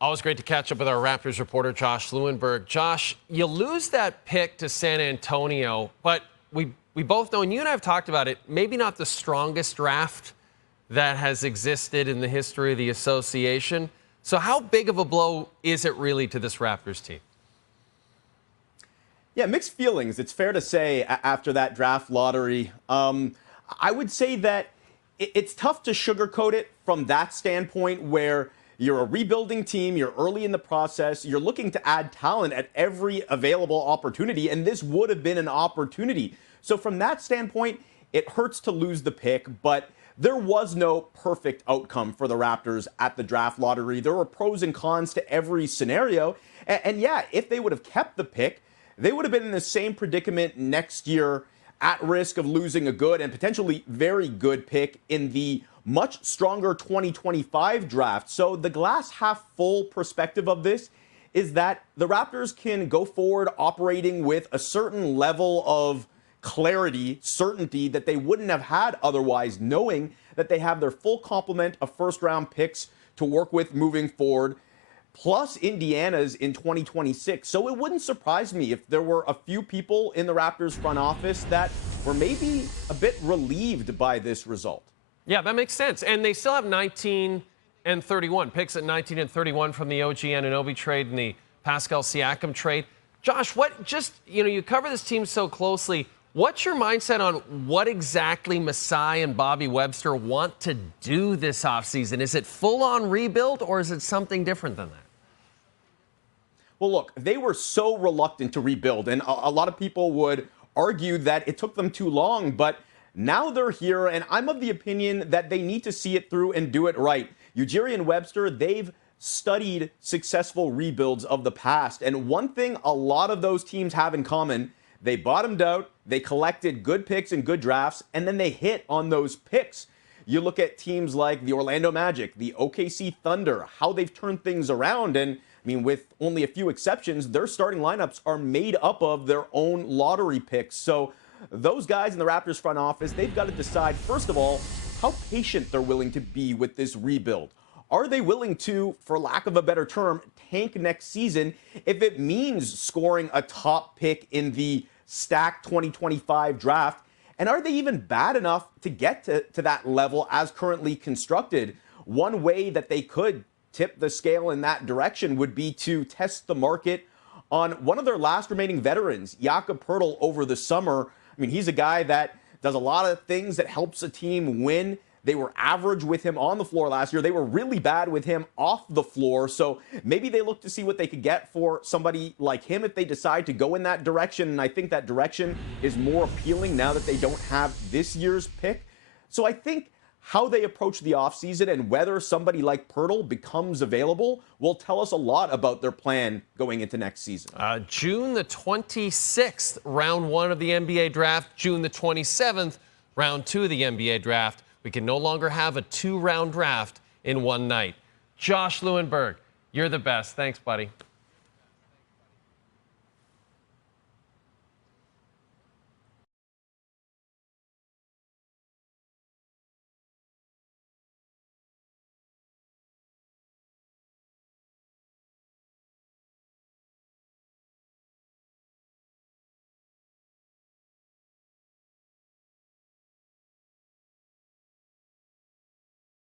Always great to catch up with our Raptors reporter, Josh Lewenberg. Josh, you lose that pick to San Antonio, but we both know, and you and I have talked about it, maybe not the strongest draft that has existed in the history of the association. So how big of a blow is it really to this Raptors team? Yeah, mixed feelings. It's fair to say after that draft lottery. I would say that it's tough to sugarcoat it from that standpoint where you're a rebuilding team, you're early in the process, you're looking to add talent at every available opportunity, and this would have been an opportunity. So from that standpoint, it hurts to lose the pick, but there was no perfect outcome for the Raptors at the draft lottery. There were pros and cons to every scenario. And yeah, if they would have kept the pick, they would have been in the same predicament next year, at risk of losing a good and potentially very good pick in the much stronger 2025 draft. So the glass half full perspective of this is that the Raptors can go forward operating with a certain level of clarity, certainty that they wouldn't have had otherwise, knowing that they have their full complement of first-round picks to work with moving forward, plus Indiana's in 2026. So it wouldn't surprise me if there were a few people in the Raptors front office that were maybe a bit relieved by this result. Yeah, that makes sense. And they still have 19 and 31, picks at 19 and 31 from the OG Anunoby trade and the Pascal Siakam trade. Josh, you cover this team so closely. What's your mindset on what exactly Masai and Bobby Webster want to do this offseason? Is it full-on rebuild, or is it something different than that? Well, look, they were so reluctant to rebuild, and a lot of people would argue that it took them too long, but now they're here, and I'm of the opinion that they need to see it through and do it right. Ujiri and Webster, they've studied successful rebuilds of the past, and one thing a lot of those teams have in common, they bottomed out, they collected good picks and good drafts, and then they hit on those picks. You look at teams like the Orlando Magic, the OKC Thunder, how they've turned things around, and with only a few exceptions, their starting lineups are made up of their own lottery picks. So those guys in the Raptors front office, they've got to decide, first of all, how patient they're willing to be with this rebuild. Are they willing to, for lack of a better term, tank next season if it means scoring a top pick in the stacked 2025 draft? And are they even bad enough to get to that level as currently constructed? One way that they could tip the scale in that direction would be to test the market on one of their last remaining veterans, Jakob Poeltl, over the summer. He's a guy that does a lot of things that helps a team win. They were average with him on the floor last year. They were really bad with him off the floor. So maybe they look to see what they could get for somebody like him if they decide to go in that direction. And I think that direction is more appealing now that they don't have this year's pick. So I think how they approach the offseason and whether somebody like Poeltl becomes available will tell us a lot about their plan going into next season. June the 26th, round 1 of the NBA draft. June the 27th, round 2 of the NBA draft. We can no longer have a 2-round draft in one night. Josh Lewenberg, you're the best. Thanks, buddy.